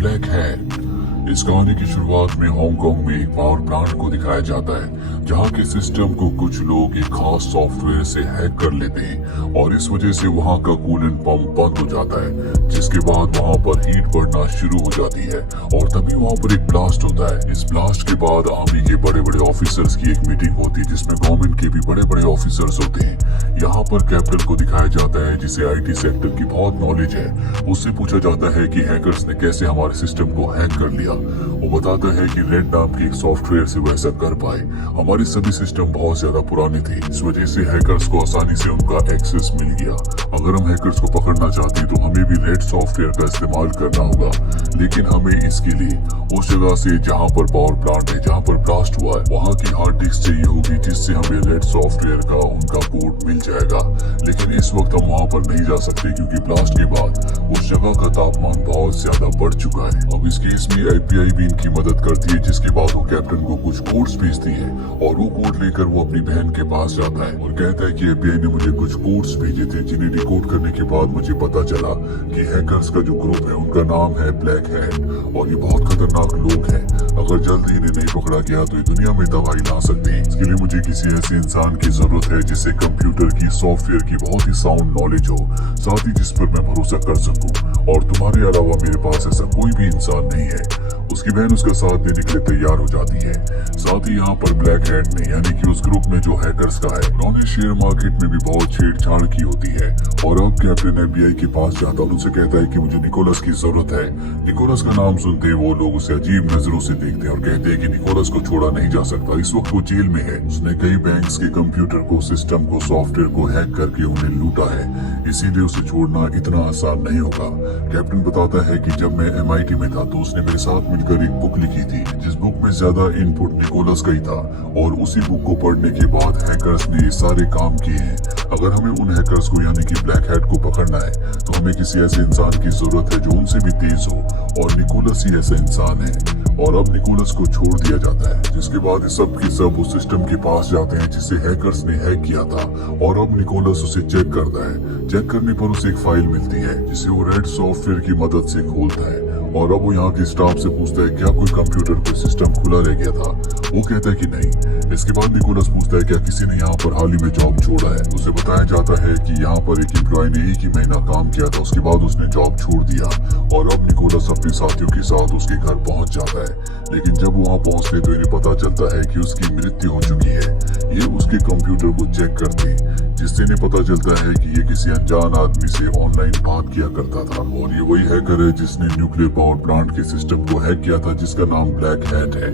Black hat. इस कहानी की शुरुआत में हांगकांग में एक पावर प्लांट को दिखाया जाता है जहां के सिस्टम को कुछ लोग एक खास सॉफ्टवेयर से हैक कर लेते हैं और इस वजह से वहां का कूलेंट पंप बंद हो जाता है, जिसके बाद वहां पर हीट बढ़ना शुरू हो जाती है और तभी वहां पर एक ब्लास्ट होता है। इस ब्लास्ट के बाद आर्मी के बड़े बड़े ऑफिसर्स की एक मीटिंग होती है जिसमें गवर्नमेंट के भी बड़े बड़े ऑफिसर्स होते हैं। यहाँ पर कैप्टन को दिखाया जाता है जिसे आईटी सेक्टर की बहुत नॉलेज है। उससे पूछा जाता है कि हैकर्स ने कैसे हमारे सिस्टम को हैक कर लिया। वो बताता है कि रेड नाम के एक सॉफ्टवेयर से वैसा कर पाए। हमारे सभी सिस्टम बहुत ज्यादा पुराने थे, इस वजह से हैकर्स को आसानी से उनका एक्सेस मिल गया। अगर हम हैकर्स को पकड़ना चाहते तो हमें भी रेड सॉफ्टवेयर का इस्तेमाल करना होगा, लेकिन हमें इसके लिए उस जगह से जहाँ पर पावर प्लांट है, जहाँ पर ब्लास्ट हुआ है, वहाँ की हार्ड डिस्क चाहिए होगी जिससे हमें रेड सॉफ्टवेयर का उनका कोड मिल जाएगा। लेकिन इस वक्त हम वहाँ पर नहीं जा सकते क्योंकि ब्लास्ट के बाद उस जगह का तापमान बहुत ज्यादा बढ़ चुका है। अब इस केस में आईपीआई भी इनकी मदद करती है, जिसके बाद वो कैप्टन को कुछ कोड्स भेजती है और वो कोड लेकर वो अपनी बहन के पास जाता है और कहता है कि आईपीआई ने मुझे कुछ कोड्स भेजे थे जिन्हें डिकोड करने के बाद मुझे पता चला कि हैकर्स का जो ग्रुप है उनका नाम है ब्लैक हैट और ये बहुत खतरनाक लोग हैं। अगर जल्द इन्हें नहीं पकड़ा गया तो ये दुनिया में दवाई ला सकते हैं। इसके लिए मुझे किसी ऐसे इंसान की जरूरत है जिसे कंप्यूटर की सॉफ्टवेयर की बहुत ही साउंड नॉलेज हो, साथ ही जिस पर मैं भरोसा कर सकूं और तुम्हारे अलावा मेरे पास ऐसा कोई भी इंसान नहीं है। उसकी बहन उसका साथ देने के लिए तैयार हो जाती है। साथ ही यहाँ पर ब्लैक हैट ने यानी कि उस ग्रुप में जो हैकर्स का है, उन्होंने शेयर मार्केट में भी बहुत छेड़छाड़ की होती है और अब कैप्टन एफबीआई के पास जाता और उनसे कहता है कि मुझे निकोलस की जरूरत है। निकोलस का नाम सुनते ही वो लोग उसे अजीब नजरों से देखते हैं और कहते हैं कि निकोलस को छोड़ा नहीं जा सकता, इस वक्त वो जेल में है। उसने कई बैंक्स के कंप्यूटर को, सिस्टम को, सॉफ्टवेयर को हैक करके उन्हें लूटा है, इसीलिए उसे छोड़ना इतना आसान नहीं होगा। कैप्टन बताता है कि जब मैं MIT में था तो उसने मेरे साथ मिलकर एक बुक लिखी थी जिस बुक में ज्यादा इनपुट निकोलस का ही था और उसी बुक को पढ़ने के बाद हैकर्स ने ये सारे काम किए हैं। अगर हमें उन हैकर्स को यानी कि ब्लैक हैट को पकड़ना है तो हमें किसी ऐसे इंसान की जरूरत है जो उनसे भी तेज हो और निकोलस ही ऐसा इंसान है। और अब निकोलस को छोड़ दिया जाता है, जिसके बाद सब के सब उस सिस्टम के पास जाते हैं जिसे हैकर्स ने हैक किया था और अब निकोलस उसे चेक करता है। चेक करने पर उसे एक फाइल मिलती है जिसे वो रेड सॉफ्टवेयर की मदद से खोलता है और अब वो यहाँ के स्टाफ से पूछता है क्या कोई कंप्यूटर कोई सिस्टम खुला रह गया था। वो कहता है कि नहीं। इसके बाद निकोलस पूछता है क्या किसी ने यहाँ पर हाल ही में जॉब छोड़ा है। उसे बताया जाता है कि यहाँ पर एक एम्प्लॉय ने एक ही महीना काम किया था, उसके बाद उसने जॉब छोड़ दिया और अब निकोलस अपने साथियों के साथ उसके घर पहुंच जाता है। लेकिन जब वहाँ पहुंचते तो इन्हें पता चलता है कि उसकी मृत्यु हो चुकी है। ये उसके कंप्यूटर को चेक करते जिससे इन्हें पता चलता है कि ये किसी अनजान आदमी से ऑनलाइन बात किया करता था और ये वही हैकर है जिसने न्यूक्लियर पावर प्लांट के सिस्टम को हैक किया था जिसका नाम ब्लैक हैट है।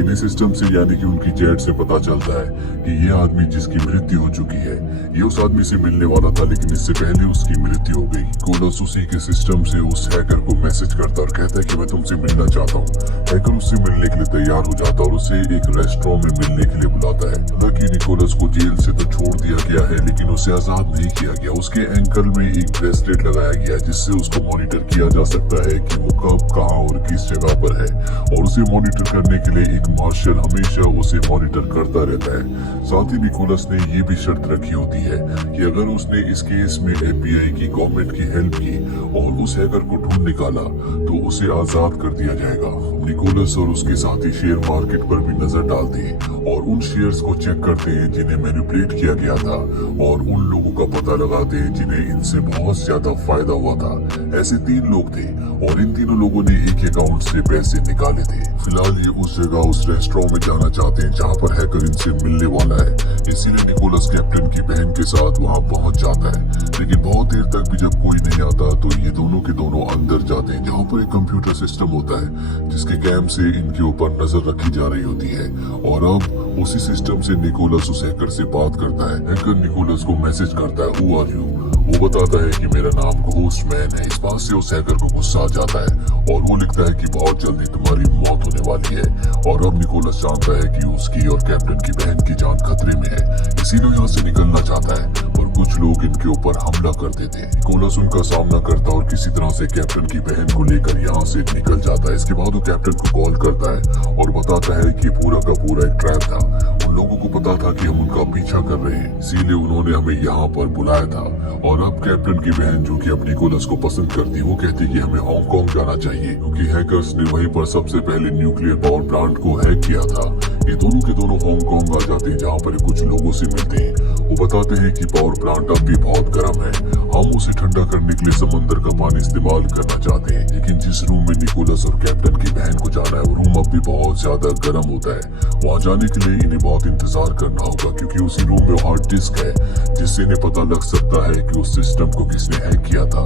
इन्हें सिस्टम से यानी कि उनकी चैट से पता चलता है कि ये आदमी जिसकी मृत्यु हो चुकी है ये उस आदमी से मिलने वाला था, लेकिन इससे पहले उसकी मृत्यु हो गई। निकोलस उसी के सिस्टम से उस हैकर को मैसेज करता और कहता है कि मैं तुमसे मिलना चाहता हूँ। हैकर उससे मिलने के लिए तैयार हो जाता और उसे एक रेस्टोरेंट में मिलने के लिए बुलाता है। हालांकि निकोलस को जेल से तो छोड़ दिया गया है लेकिन उसे आजाद नहीं किया गया। उसके एंकल में एक ब्रेसलेट लगाया गया जिससे उसको मॉनिटर किया जा सकता है कि वो कब, कहाँ और किस जगह पर है और उसे मॉनिटर करने के लिए एक मार्शल हमेशा उसे मॉनिटर करता रहता है। साथ ही निकोलस ने ये भी शर्त रखी होती है कि अगर उसने इस केस में FBI की, गवर्नमेंट की हेल्प की और उस हैकर को ढूंढ निकाला तो उसे आजाद कर दिया जाएगा। निकोलस और उसके साथी शेयर मार्केट पर भी नजर डालते हैं और उन शेयर्स को चेक करते हैं जिन्हें मैनिपुलेट किया गया था और उन लोगों का पता लगाते हैं जिन्हें इनसे बहुत ज्यादा फायदा हुआ था। ऐसे 3 लोग थे और इन तीनों लोगों ने एक अकाउंट से पैसे निकाले थे। फिलहाल ये उस जगह, उस रेस्टोरेंट में जाना चाहते हैं जहाँ पर हैकर इनसे मिलने वाला है, इसीलिए निकोलस कैप्टन की बहन के साथ वहाँ पहुँच जाता है। लेकिन बहुत देर तक भी जब कोई नहीं आता तो ये दोनों के दोनों अंदर जाते हैं जहाँ पर एक कंप्यूटर सिस्टम होता है जिसके कैम से इनके ऊपर नजर रखी जा रही होती है और अब उसी सिस्टम से निकोलस उस हैकर से बात करता है। हैकर निकोलस को मैसेज करता है हु आर यू। वो बताता है कि मेरा नाम घोस्टमैन है। इस बात से उस हैकर को गुस्सा आ जाता है और वो लिखता है कि बहुत जल्दी तुम्हारी मौत होने वाली है और अब निकोलस जानता है कि उसकी और कैप्टन की बहन की जान खतरे में है, इसीलिए यहाँ से निकलना चाहता है। पर कुछ लोग इनके ऊपर हमला करते थे। निकोलस उनका सामना करता और किसी तरह से कैप्टन की बहन को लेकर यहाँ से निकल जाता है। इसके बाद वो कैप्टन को कॉल करता है और बताता है कि पूरा का पूरा एक ट्रैप था। उन लोगों को पता था कि हम उनका पीछा कर रहे हैं, इसीलिए उन्होंने हमें यहाँ पर बुलाया था। और अब कैप्टन की बहन, जो कि अब निकोलस को पसंद करती, वो कहती कि हमें हांगकांग जाना चाहिए, क्योंकि हैकर्स ने वहीं पर सबसे पहले न्यूक्लियर पावर प्लांट को हैक किया था। ये दोनों के दोनों हांगकांग आ जाते हैं, जहाँ पर कुछ लोगों से मिलते हैं। वो बताते हैं कि पावर प्लांट अब भी बहुत गर्म है, हम उसे ठंडा करने के लिए समंदर का पानी इस्तेमाल करना चाहते हैं। लेकिन जिस रूम में निकोलस और कैप्टन की बहन को जाना है, वो रूम अब भी बहुत ज्यादा गर्म होता है। वहाँ जाने के लिए इन्हें बहुत इंतजार करना होगा, क्योंकि उसी रूम में हार्ड डिस्क है, जिससे इन्हें पता लग सकता है कि उस सिस्टम को किसने हैक किया था।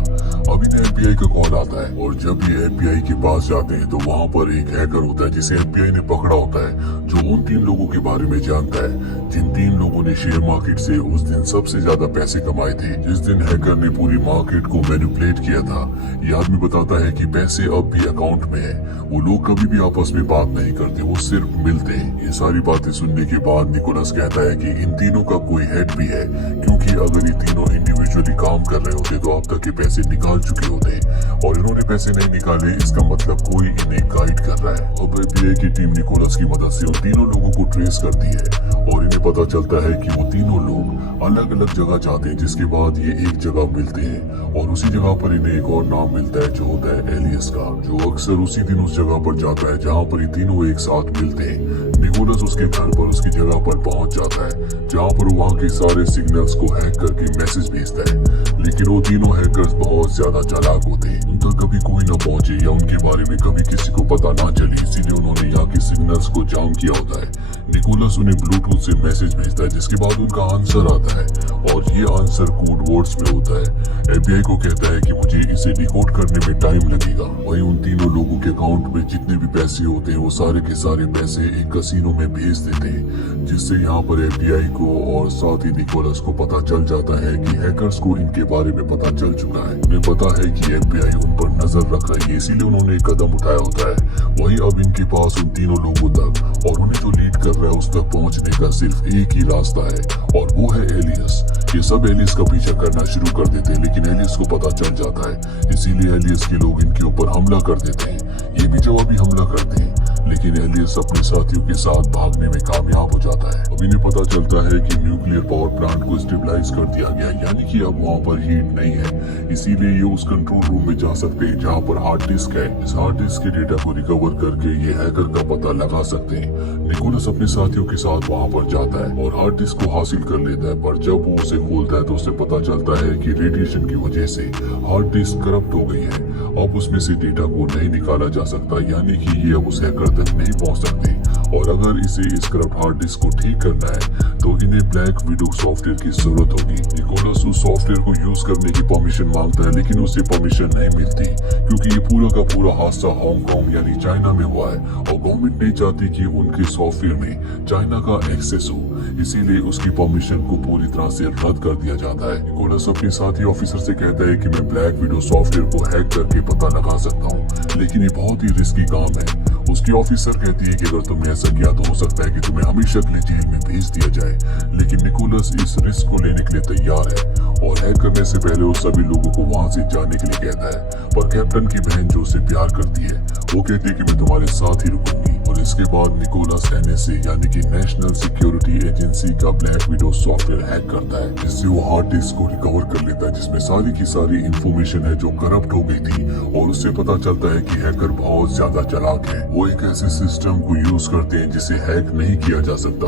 अब इन्हें FBI का कॉल आता है, और जब ये FBI के पास जाते हैं तो वहाँ पर एक हैकर होता है जिसे FBI ने पकड़ा होता है, जो उन 3 लोगों के बारे में जानता है जिन 3 लोगों ने शेयर मार्केट से उस दिन सबसे ज्यादा पैसे कमाए थे, जिस दिन हैकर ने पूरी मार्केट को मैनिपुलेट किया था। ये आदमी बताता है कि पैसे अब भी अकाउंट में है, वो लोग कभी भी आपस में बात नहीं करते, वो सिर्फ मिलते हैं। ये सारी बातें सुनने के बाद निकोलस कहता है कि इन तीनों का कोई हेड भी है, क्योंकि अगर ये तीनों इंडिविजुअली काम कर रहे होते तो अब तक ये पैसे निकाल चुके होते, और इन्होंने पैसे नहीं निकाले, इसका मतलब कोई इन्हें गाइड कर रहा है। अब FBI की टीम निकोलस की मदद से उन तीनों लोगों को ट्रेस करती है, और इन्हें पता चलता है कि वो तीनों लोग अलग अलग जगह जाते हैं, जिसके बाद ये एक जगह मिलते हैं, और उसी जगह पर इन्हें एक और नाम मिलता है जो होता है एलियस का, जो अक्सर उसी दिन उस जगह पर जाता है जहाँ पर ये तीनों एक साथ मिलते हैं। निकोलस उसके घर पर उसकी जगह पर पहुंच जाता है, जहाँ पर वहाँ के सारे सिग्नल्स को हैक करके मैसेज भेजता है। लेकिन वो तीनों हैकर्स बहुत ज्यादा चालाक होते हैं, उन तक कभी कोई न पहुंचे या उनके बारे में कभी किसी को पता ना चले, इसीलिए उन्होंने यहाँ के सिग्नल्स को जाम किया होता है। निकोलस उन्हें ब्लूटूथ से मैसेज भेजता है, जिसके बाद उनका आंसर आता है, और ये आंसर कोड वर्ड्स में होता है। FBI को कहता है कि मुझे इसे डिकोड करने में टाइम लगेगा। वहीं उन तीनों लोगों के अकाउंट में जितने भी पैसे होते हैं, वो सारे के सारे पैसे एक कैसीनो में भेज देते हैं, जिससे यहाँ पर FBI को और साथ ही निकोलस को पता चल जाता है कि हैकर्स को इनके बारे में पता चल चुका है। उन्हें पता है कि FBI उन पर नजर रख रही है, इसीलिए उन्होंने एक कदम उठाया होता है। वहीं अब इनके पास उन तीनों लोगों तक और उन्हें जो लीड कर रहा है उस तक पहुंचने का सिर्फ एक ही रास्ता है, और वो है एलियस। ये सब एलियस का पीछा करना शुरू कर देते हैं, लेकिन एलियस को पता चल जाता है, इसीलिए एलियस के लोग इनके ऊपर हमला कर देते हैं। ये भी जवाबी हमला करते हैं, लेकिन एलियस अपने साथियों के साथ भागने में कामयाब हो जाता है। अब इन्हें पता चलता है कि न्यूक्लियर पावर प्लांट को स्टेबलाइज कर दिया गया, यानी कि अब वहाँ पर हीट नहीं है, इसीलिए ये उस कंट्रोल रूम में जा सकते हैं जहाँ पर हार्ड डिस्क है। इस हार्ड डिस्क के डेटा को रिकवर करके ये हैकर का पता लगा सकते हैं। निकोलस अपने साथियों के साथ वहाँ पर जाता है और हार्ड डिस्क को हासिल कर लेता है, पर जब वो उसे खोलता है तो उसे पता चलता है कि रेडिएशन की वजह से हार्ड डिस्क करप्ट हो गई है। अब उसमें से डेटा को नहीं निकाला जा सकता, यानी कि ये अब उस हैकर तक नहीं पहुंच सकते, और अगर इसे इस करप्ट हार्ड डिस्क को ठीक करना है तो इन्हें ब्लैक विडो सॉफ्टवेयर की जरूरत होगी। निकोलस उस सॉफ्टवेयर को यूज करने की परमिशन मांगता है, लेकिन उसे परमिशन नहीं मिलती, क्योंकि ये पूरा का पूरा हादसा हांगकांग यानी चाइना में हुआ है, और गवर्नमेंट नहीं चाहती कि उनके सॉफ्टवेयर में चाइना का एक्सेस हो, इसीलिए उसकी परमिशन को पूरी तरह से रद्द कर दिया जाता है। निकोलस अपने साथी ऑफिसर से कहता है कि मैं ब्लैक विडो सॉफ्टवेयर को हैक करके पता लगा सकता हूँ, लेकिन ये बहुत ही रिस्की काम है। उसकी ऑफिसर कहती है कि अगर तुमने ऐसा किया तो हो सकता है कि तुम्हें हमेशा के लिए जेल में भेज दिया जाए, लेकिन निकोलस इस रिस्क को लेने के लिए तैयार है, और हैक करने से पहले वो सभी लोगों को वहाँ से जाने के लिए कहता है। पर कैप्टन की बहन जो उसे प्यार करती है, वो कहती है कि मैं तुम्हारे साथ ही रुकूंगी, और इसके बाद निकोलस NSA यानी कि नेशनल सिक्योरिटी एजेंसी का ब्लैक विडो सॉफ्टवेयर हैक करता है, जिससे वो हार्ड डिस्क को रिकवर कर लेता है, जिसमें सारी की सारी इंफॉर्मेशन है जो करप्ट हो गई थी, और उससे पता चलता है कि हैकर बहुत ज्यादा चालाक है। वो एक ऐसे सिस्टम को यूज करते हैं जिसे हैक नहीं किया जा सकता,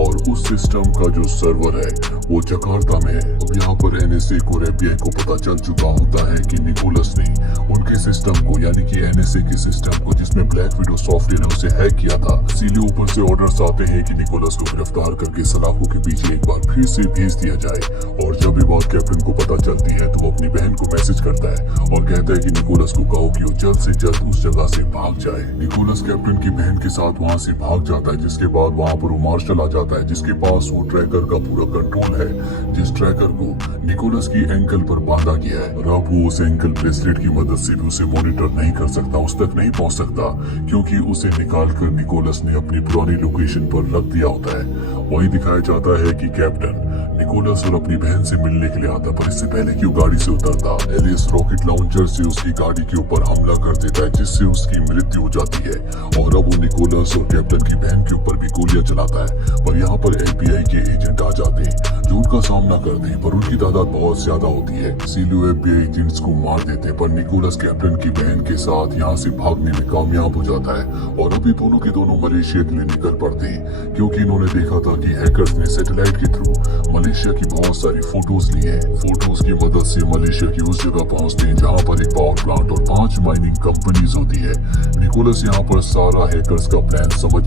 और उस सिस्टम का जो सर्वर है वो जकार्ता में है। अब यहाँ पर NSA को और FBI को पता चल चुका होता है कि निकोलस ने उनके सिस्टम को यानी कि NSA के सिस्टम को जिसमें ब्लैक विडो सॉफ्टवेयर है उसे हैक किया था। इसीलिए ऊपर से ऑर्डर्स आते हैं कि निकोलस को गिरफ्तार करके सलाखों के पीछे एक बार फिर से भेज दिया जाए, और जब ये बात कैप्टन को पता चलती है तो वो अपनी बहन को मैसेज करता है और कहता है कि निकोलस को कहो कि वो जल्द से जल्द उस जगह से भाग जाए। निकोलस कैप्टन की बहन के साथ वहाँ से भाग जाता है, जिसके बाद वहाँ पर वो मार्शल आ जाता है, जिसके पास वो ट्रैकर का पूरा कंट्रोल है, जिस ट्रैकर को निकोलस की एंकल पर बांधा गया है, और अब वो उस एंकल ब्रेसलेट की मदद से भी उसे मॉनिटर नहीं कर सकता, उस तक नहीं पहुंच सकता, क्योंकि उसे निकाल कर निकोलस ने अपनी पुरानी लोकेशन पर रख दिया होता है। वहीं दिखाया जाता है कि कैप्टन निकोलस और अपनी बहन से मिलने के लिए आता, पर इससे पहले कि वो गाड़ी से उतरता, एलिस रॉकेट लॉन्चर से उसकी गाड़ी के ऊपर हमला कर देता है, जिससे उसकी मृत्यु हो जाती है। और अब वो निकोलस और कैप्टन की बहन के ऊपर भी गोलियां चलाता है, पर यहाँ पर FBI के एजेंट आ जाते हैं जो उनका सामना करते हैं, पर उनकी तादाद बहुत ज्यादा होती है, इसीलिए FBI एजेंट्स को मार देते हैं। पर निकोलस कैप्टन की बहन के साथ यहाँ से भागने में कामयाब हो जाता है और अभी दोनों के दोनों मलेशिया के लिए निकल पड़ते हैं, क्योंकि इन्होंने देखा था कि हैकर्स ने सैटेलाइट के थ्रू मलेशिया की बहुत सारी फोटोज ली है। फोटोज की मदद से मलेशिया की उस जगह पहुंचते हैं जहां पर एक पावर प्लांट और 5 माइनिंग कंपनीज होती है। निकोलस यहाँ पर सारा हैकर्स का प्लान समझ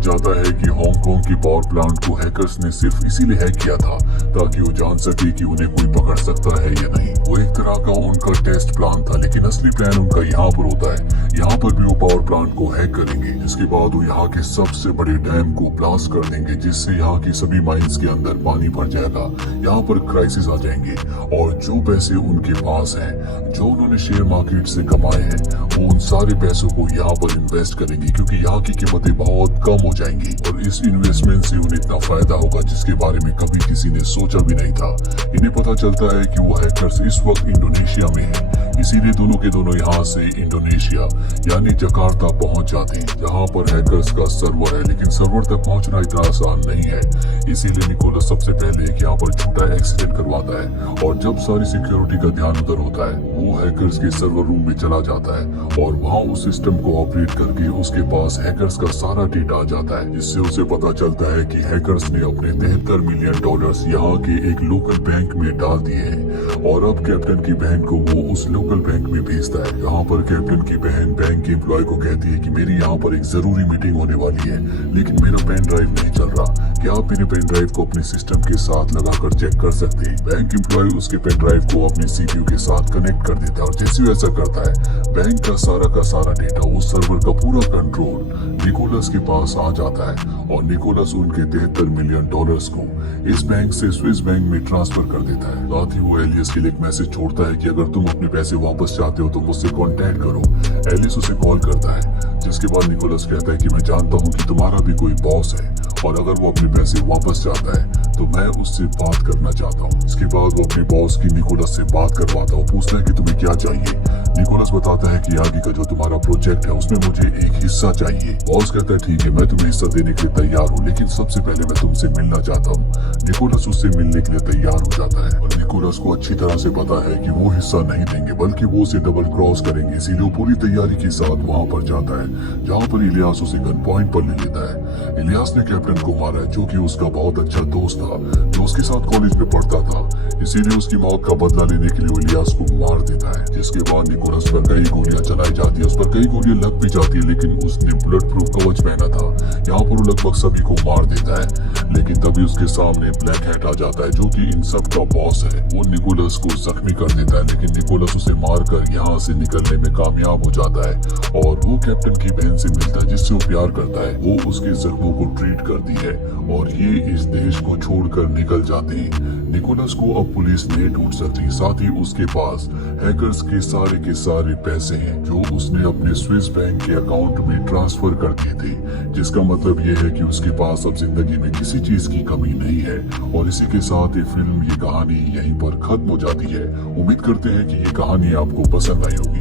जाता है कि हांगकांग की पावर प्लांट को हैकर्स ने सिर्फ इसीलिए हैक किया था ताकि वो जान सके कि उन्हें कोई पकड़ सकता है या नहीं। वो एक तरह का उनका टेस्ट प्लान था, लेकिन असली प्लान उनका यहाँ पर होता है। यहाँ पर भी वो पावर प्लांट को हैक करेंगे, जिसके बाद वो यहाँ के सबसे बड़े डैम को ब्लास्ट कर देंगे, जिससे यहाँ की सभी माइंस के अंदर पानी भर जाएगा। यहाँ पर क्राइसिस आ जाएंगे और जो पैसे उनके पास हैं, जो उन्होंने शेयर मार्केट से कमाए हैं, वो उन सारे पैसों को यहाँ पर इन्वेस्ट करेंगे, क्योंकि यहाँ की कीमतें बहुत कम हो जाएंगी और इस इन्वेस्टमेंट से उन्हें इतना फायदा होगा जिसके बारे में कभी किसी ने सोचा भी नहीं था। इन्हें पता चलता है कि वो हैकर्स इस वक्त इंडोनेशिया में हैं, इसीलिए दोनों के दोनों यहाँ से इंडोनेशिया यानी जकार्ता पहुंच जाते हैं, जहाँ पर हैकर्स का सर्वर है। लेकिन सर्वर तक पहुंचना इतना आसान नहीं है, इसीलिए निकोलस सबसे पहले एक यहाँ पर छोटा एक्सीडेंट करवाता है और जब सारी सिक्योरिटी का ध्यान उधर होता है, वो हैकर्स के सर्वर रूम में चला जाता है और वहाँ उस सिस्टम को ऑपरेट करके उसके पास हैकर्स का सारा डेटा आ जाता है, जिससे उसे पता चलता है कि हैकर्स ने अपने $73 मिलियन यहाँ के एक लोकल बैंक में डाल दिए हैं और अब कैप्टन की बहन को वो उस लोकल बैंक में भेजता है। यहाँ पर कैप्टन की बहन बैंक के एम्प्लॉय को कहती है कि मेरी यहाँ पर एक जरूरी मीटिंग होने वाली है, लेकिन मेरा पेन ड्राइव नहीं चल रहा, क्या आप मेरे पेन ड्राइव को अपने सिस्टम के साथ लगाकर चेक कर सकते हैं। बैंक एम्प्लॉय उसके पेन ड्राइव को अपने CPU के साथ कनेक्ट कर देता है और जैसे वैसा करता है, बैंक का सारा डेटा, उस सर्वर का पूरा कंट्रोल निकोलस के पास आ जाता है और निकोलस उनके $73 मिलियन को इस बैंक से स्विस बैंक में ट्रांसफर कर देता है। साथ ही वो एलियस के लिए एक मैसेज छोड़ता है कि अगर तुम अपने पैसे वापस चाहते हो तो मुझसे कांटेक्ट करो। एलियस उसे कॉल करता है, जिसके बाद निकोलस कहता है कि मैं जानता हूँ कि तुम्हारा भी कोई बॉस है और अगर वो अपने पैसे वापस चाहता है तो मैं उससे बात करना चाहता हूँ। इसके बाद वो अपने बॉस की निकोलस से बात करवाता है, पूछता है कि तुम्हें क्या चाहिए। निकोलस बताता है कि आगे का जो तुम्हारा प्रोजेक्ट है उसमें मुझे एक हिस्सा चाहिए। बॉस कहता है ठीक है, मैं तुम्हें हिस्सा देने के लिए तैयार हूँ, लेकिन सबसे पहले मैं तुमसे मिलना चाहता हूँ। निकोलस उससे मिलने के लिए तैयार हो जाता है और निकोलस को अच्छी तरह से पता है कि वो हिस्सा नहीं देंगे बल्कि वो उसे डबल क्रॉस करेंगे, इसीलिए वो पूरी तैयारी के साथ वहाँ पर जाता है, जहाँ पर इलियास उसे गन पॉइंट पर ले लेता है। इलियास ने कैप्टन को मारा है, जो कि उसका बहुत अच्छा दोस्त था, जो उसके साथ कॉलेज में पढ़ता था, इसीलिए उसकी मौत का बदला लेने के लिए इलियास को मार देता है। जिसके बाद निकोलस पर कई गोलियां चलाई जाती है, उस पर कई गोलियां लग भी जाती है, लेकिन उसने बुलेट प्रूफ कवच पहना था। यहाँ पर वो लगभग सभी को मार देता है, लेकिन तभी उसके सामने ब्लैक हैट आ जाता है, जो कि इन सब का बॉस है। वो निकोलस को जख्मी कर देता है, लेकिन निकोलस उसे मारकर यहाँ से निकलने में कामयाब हो जाता है और वो कैप्टन की बहन से मिलता है, जिससे वो प्यार करता है। वो उसके जख्मों को ट्रीट करती है और ये इस देश को छोड़कर निकल जाते हैं। निकोलस को अब पुलिस नहीं ढूंढ सकती, साथ ही उसके पास हैकर्स के सारे पैसे हैं जो उसने अपने स्विस बैंक के अकाउंट में ट्रांसफर कर दिए थे, जिसका मतलब ये है कि उसके पास अब जिंदगी में किसी चीज की कमी नहीं है। और इसी के साथ ये फिल्म, ये कहानी यहीं पर खत्म हो जाती है। उम्मीद करते हैं कि ये कहानी आपको पसंद आई होगी।